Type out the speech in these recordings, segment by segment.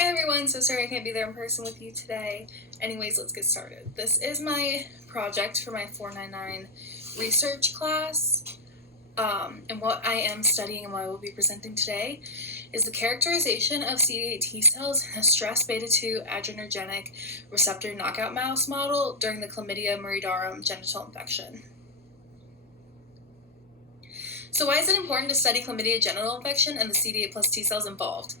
Hi everyone, so sorry I can't be there in person with you today. Anyways, let's get started. This is my project for my 499 research class. And what I am studying and what I will be presenting today is the characterization of CD8 T cells in a stress beta-2 adrenergic receptor knockout mouse model during the chlamydia muridarum genital infection. So why is it important to study chlamydia genital infection and the CD8 plus T cells involved?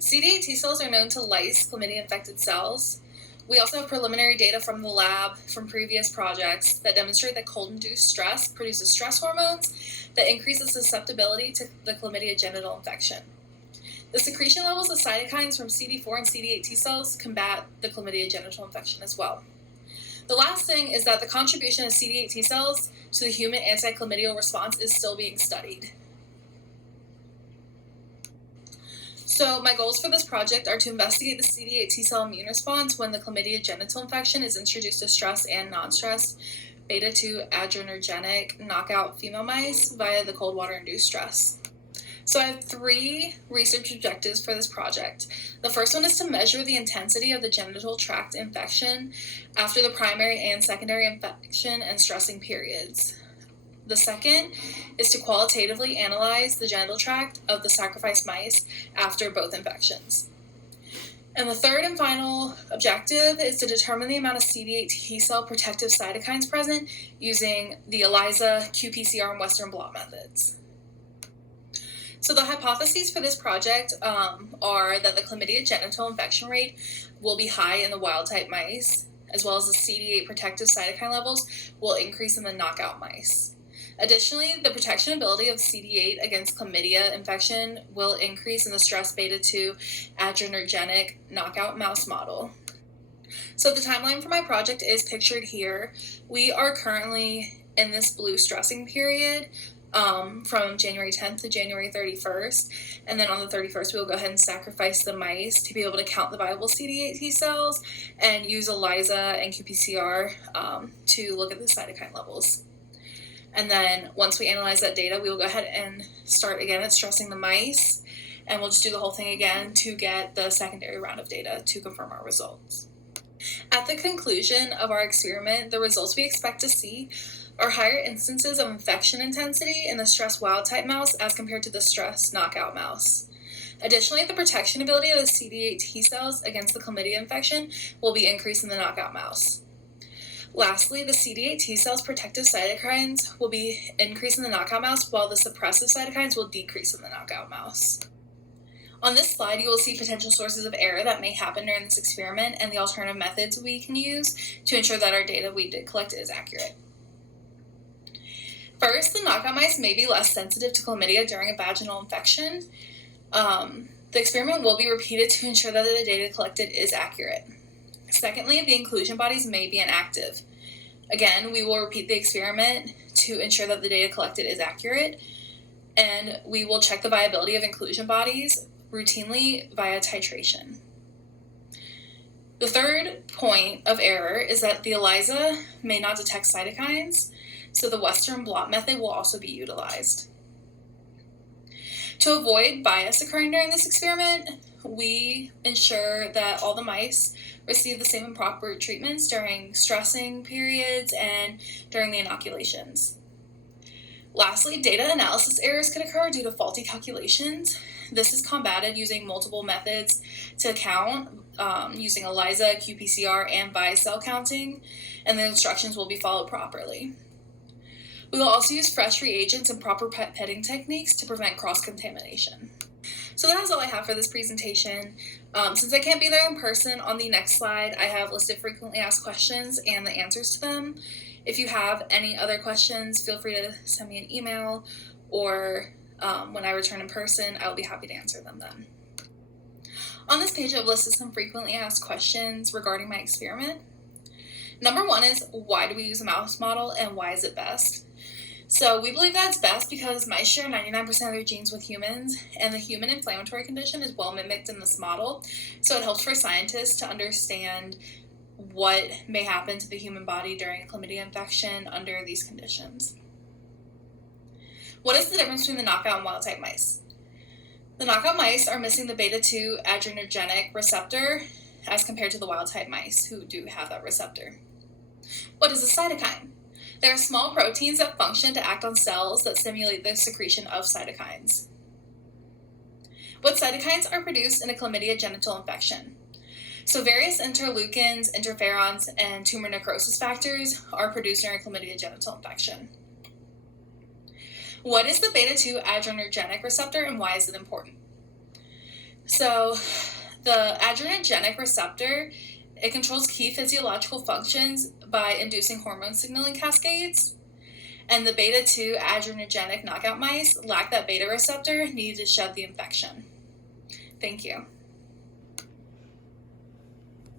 CD8 T cells are known to lyse chlamydia-infected cells. We also have preliminary data from the lab from previous projects that demonstrate that cold-induced stress produces stress hormones that increase the susceptibility to the chlamydia genital infection. The secretion levels of cytokines from CD4 and CD8 T cells combat the chlamydia genital infection as well. The last thing is that the contribution of CD8 T cells to the human anti-chlamydial response is still being studied. So my goals for this project are to investigate the CD8 T cell immune response when the chlamydia genital infection is introduced to stress and non-stress beta-2 adrenergic knockout female mice via the cold water-induced stress. So I have 3 research objectives for this project. The first one is to measure the intensity of the genital tract infection after the primary and secondary infection and stressing periods. The second is to qualitatively analyze the genital tract of the sacrificed mice after both infections. And the third and final objective is to determine the amount of CD8 T cell protective cytokines present using the ELISA, qPCR, and Western blot methods. So the hypotheses for this project are that the chlamydia genital infection rate will be high in the wild-type mice, as well as the CD8 protective cytokine levels will increase in the knockout mice. Additionally, the protection ability of CD8 against chlamydia infection will increase in the stress beta-2 adrenergic knockout mouse model. So the timeline for my project is pictured here. We are currently in this blue stressing period from January 10th to January 31st. And then on the 31st, we'll go ahead and sacrifice the mice to be able to count the viable CD8 T cells and use ELISA and qPCR to look at the cytokine levels. And then once we analyze that data, we will go ahead and start again at stressing the mice, and we'll just do the whole thing again to get the secondary round of data to confirm our results. At the conclusion of our experiment, the results we expect to see are higher instances of infection intensity in the stress wild-type mouse as compared to the stress knockout mouse. Additionally, the protection ability of the CD8 T cells against the chlamydia infection will be increased in the knockout mouse. Lastly, the CD8 T cells protective cytokines will be increased in the knockout mouse, while the suppressive cytokines will decrease in the knockout mouse. On this slide, you will see potential sources of error that may happen during this experiment and the alternative methods we can use to ensure that our data we did collect is accurate. First, the knockout mice may be less sensitive to chlamydia during a vaginal infection. The experiment will be repeated to ensure that the data collected is accurate. Secondly, the inclusion bodies may be inactive. Again, we will repeat the experiment to ensure that the data collected is accurate, and we will check the viability of inclusion bodies routinely via titration. The third point of error is that the ELISA may not detect cytokines, so the Western blot method will also be utilized. To avoid bias occurring during this experiment, we ensure that all the mice receive the same and proper treatments during stressing periods and during the inoculations. Lastly, data analysis errors could occur due to faulty calculations. This is combated using multiple methods to count, using ELISA, qPCR, and by cell counting, and the instructions will be followed properly. We will also use fresh reagents and proper pipetting techniques to prevent cross-contamination. So that is all I have for this presentation. Since I can't be there in person, on the next slide, I have listed frequently asked questions and the answers to them. If you have any other questions, feel free to send me an email, or when I return in person, I will be happy to answer them then. On this page, I've listed some frequently asked questions regarding my experiment. Number 1 is, why do we use a mouse model and why is it best? So we believe that's best because mice share 99% of their genes with humans, and the human inflammatory condition is well mimicked in this model, so it helps for scientists to understand what may happen to the human body during a chlamydia infection under these conditions. What is the difference between the knockout and wild-type mice? The knockout mice are missing the beta-2 adrenergic receptor as compared to the wild-type mice who do have that receptor. What is a cytokine? They are small proteins that function to act on cells that stimulate the secretion of cytokines. What cytokines are produced in a chlamydia genital infection? So various interleukins, interferons, and tumor necrosis factors are produced during chlamydia genital infection. What is the beta-2 adrenergic receptor and why is it important? So the adrenergic receptor, it controls key physiological functions by inducing hormone signaling cascades. And the beta-2 adrenergic knockout mice lack that beta receptor needed to shed the infection. Thank you.